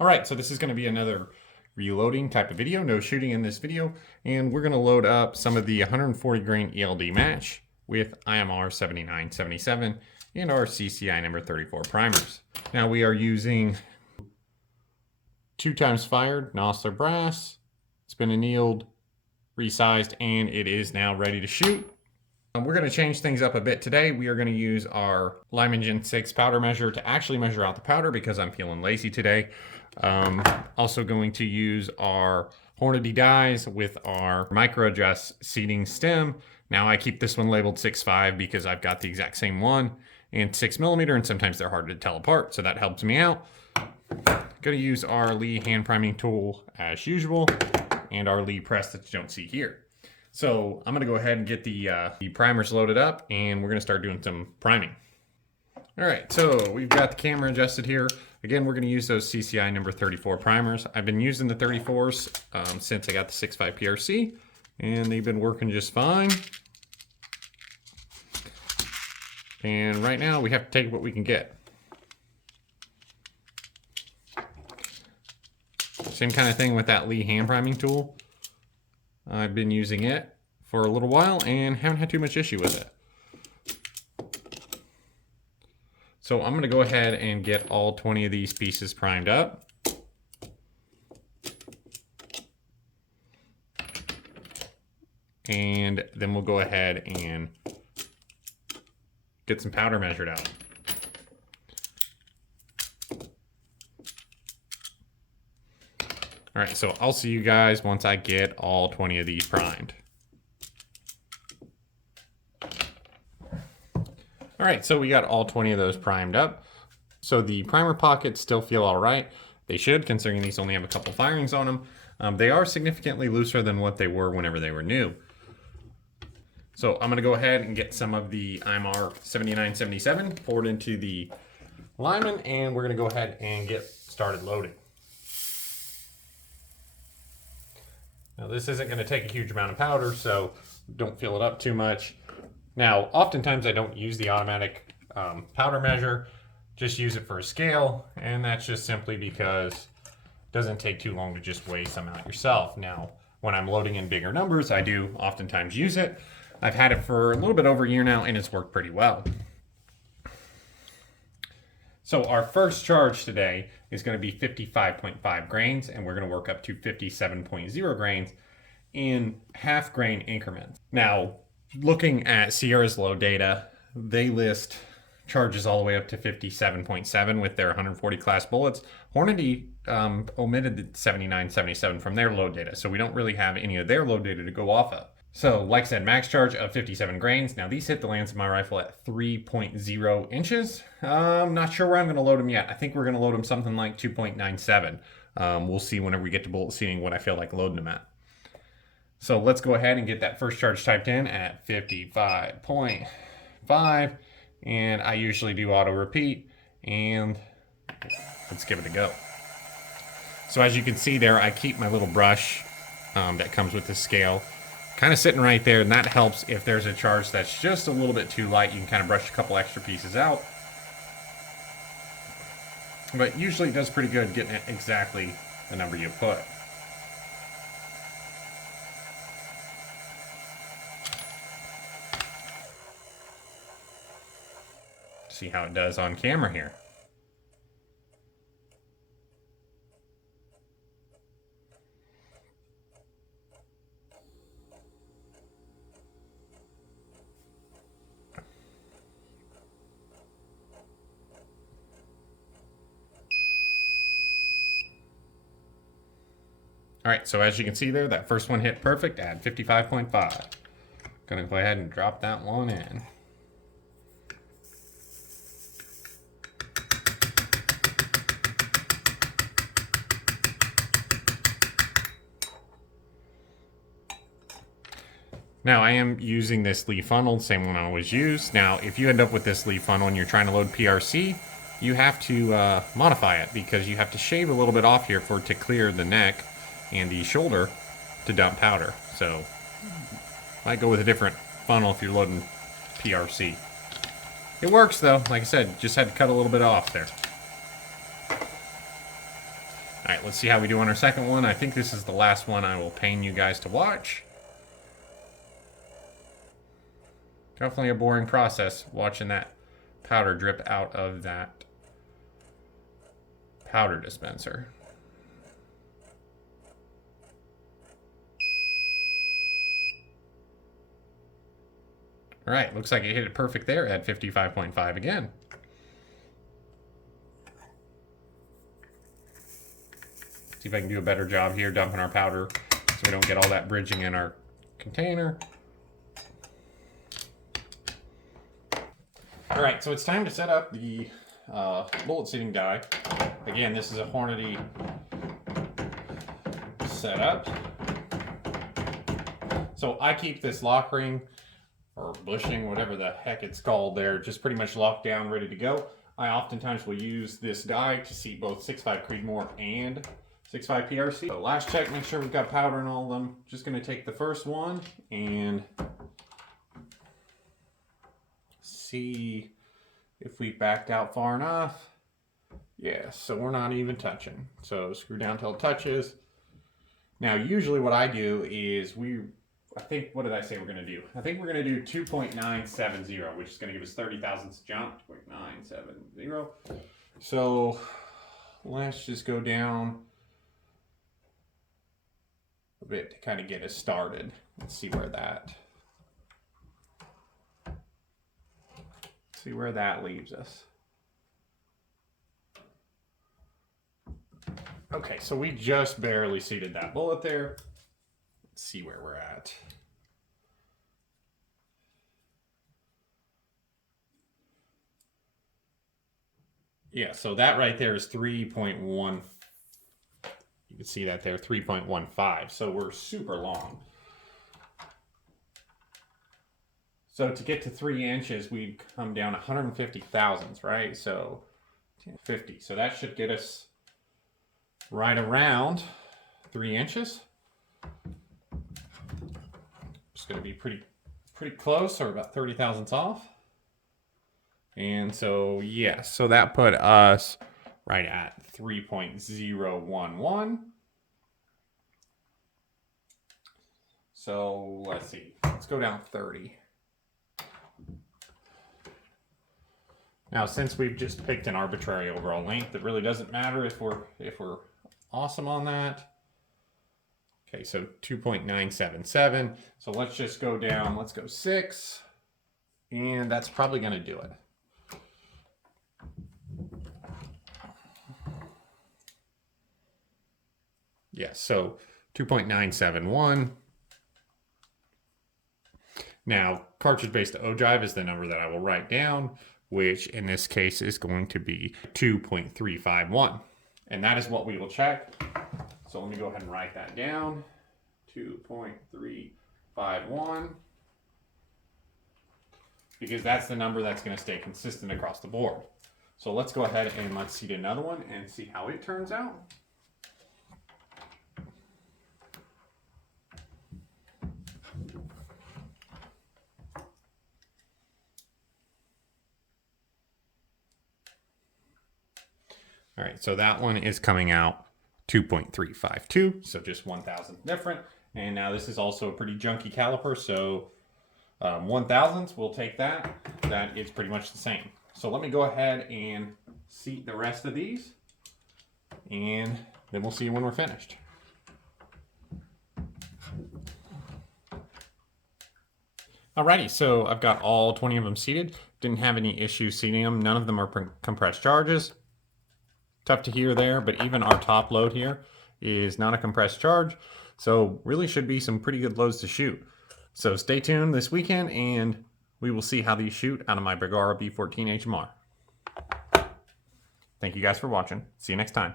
All right, so this is going to be another reloading type of video, no shooting in this video, and we're going to load up some of the 140 grain ELD match with IMR 7977 and our CCI number 34 primers. Now we are using 2 times fired Nosler brass. It's been annealed, resized, and it is now ready to shoot. We're going to change things up a bit today. We are going to use our Lyman Gen 6 powder measure to actually measure out the powder because I'm feeling lazy today. Also going to use our Hornady dies with our micro adjust seating stem. Now I keep this one labeled 6.5 because I've got the exact same one and 6mm, and sometimes they're hard to tell apart, so that helps me out. Going to use our Lee hand priming tool as usual and our Lee press that you don't see here. So I'm gonna go ahead and get the primers loaded up, and we're gonna start doing some priming. All right, so we've got the camera adjusted here. Again, we're gonna use those CCI number 34 primers. I've been using the 34s since I got the 6.5 PRC, and they've been working just fine. And right now we have to take what we can get. Same kind of thing with that Lee hand priming tool. I've been using it for a little while and haven't had too much issue with it. So I'm going to go ahead and get all 20 of these pieces primed up. And then we'll go ahead and get some powder measured out. All right, so I'll see you guys once I get all 20 of these primed. All right, so we got all 20 of those primed up. So the primer pockets still feel all right. They should, considering these only have a couple firings on them. They are significantly looser than what they were whenever they were new. So I'm gonna go ahead and get some of the IMR 7977 poured into the Lyman, and we're gonna go ahead and get started loading. Now this isn't going to take a huge amount of powder, so don't fill it up too much. Now, oftentimes I don't use the automatic powder measure, just use it for a scale, and that's just simply because it doesn't take too long to just weigh some out yourself. Now, when I'm loading in bigger numbers, I do oftentimes use it. I've had it for a little bit over a year now, and it's worked pretty well. So our first charge today is going to be 55.5 grains, and we're going to work up to 57.0 grains in half grain increments. Now, looking at Sierra's load data, they list charges all the way up to 57.7 with their 140 class bullets. Hornady omitted the 7977 from their load data, so we don't really have any of their load data to go off of. So, like I said, max charge of 57 grains. Now, these hit the lands of my rifle at 3.0 inches. I'm not sure where I'm going to load them yet. I think we're going to load them something like 2.97. We'll see whenever we get to bullet seating what I feel like loading them at. So, let's go ahead and get that first charge typed in at 55.5. And I usually do auto repeat. And let's give it a go. So, as you can see there, I keep my little brush that comes with the scale kind of sitting right there, and that helps if there's a charge that's just a little bit too light. You can kind of brush a couple extra pieces out. But usually it does pretty good getting exactly the number you put. See how it does on camera here. All right, so as you can see there, that first one hit perfect at 55.5. Gonna go ahead and drop that one in. Now I am using this Lee funnel, the same one I always use. Now, if you end up with this Lee funnel and you're trying to load PRC, you have to modify it because you have to shave a little bit off here for it to clear the neck and the shoulder to dump powder. So might go with a different funnel if you're loading PRC. It works though, like I said, just had to cut a little bit off there. All right, let's see how we do on our second one. I think this is the last one I will pain you guys to watch. Definitely a boring process watching that powder drip out of that powder dispenser. All right, looks like it hit it perfect there at 55.5 again. See if I can do a better job here dumping our powder so we don't get all that bridging in our container. All right, so it's time to set up the bullet seating die. Again, this is a Hornady setup. So I keep this lock ring or bushing, whatever the heck it's called there, just pretty much locked down, ready to go. I oftentimes will use this die to seat both 6.5 Creedmoor and 6.5 PRC. So last check, make sure we've got powder in all of them. Just gonna take the first one and see if we backed out far enough. Yeah, so we're not even touching. So screw down till it touches. Now, usually what I do is I think, what did I say we're gonna do? I think we're gonna do 2.970, which is gonna give us 30 thousandths jump, 2.970. So let's just go down a bit to kind of get us started. Let's see where that leaves us. Okay, so we just barely seated that bullet there. Let's see where we're at. Yeah, so that right there is 3.1. You can see that there, 3.15. So we're super long. So to get to 3 inches, we'd come down 150 thousandths, right? So 50. So that should get us right around 3 inches. It's going to be pretty close, or about 30 thousandths off. And so, yeah, so that put us right at 3.011. So let's see, let's go down 30. Now, since we've just picked an arbitrary overall length, it really doesn't matter if we're awesome on that. Okay, so 2.977. So let's just go down, let's go 6. And that's probably gonna do it. Yeah, so 2.971. Now, cartridge-based ogive is the number that I will write down, which in this case is going to be 2.351. And that is what we will check. So let me go ahead and write that down. 2.351. Because that's the number that's going to stay consistent across the board. So let's go ahead and let's seat another one and see how it turns out. All right, so that one is coming out 2.352, so just 1,000th different. And now this is also a pretty junky caliper, so 1,000ths, we'll take that. That is pretty much the same. So let me go ahead and seat the rest of these, and then we'll see you when we're finished. Alrighty, so I've got all 20 of them seated. Didn't have any issues seating them. None of them are compressed charges. Tough to hear there, but even our top load here is not a compressed charge. So really should be some pretty good loads to shoot. So stay tuned this weekend and we will see how these shoot out of my Bergara B14 HMR. Thank you guys for watching. See you next time.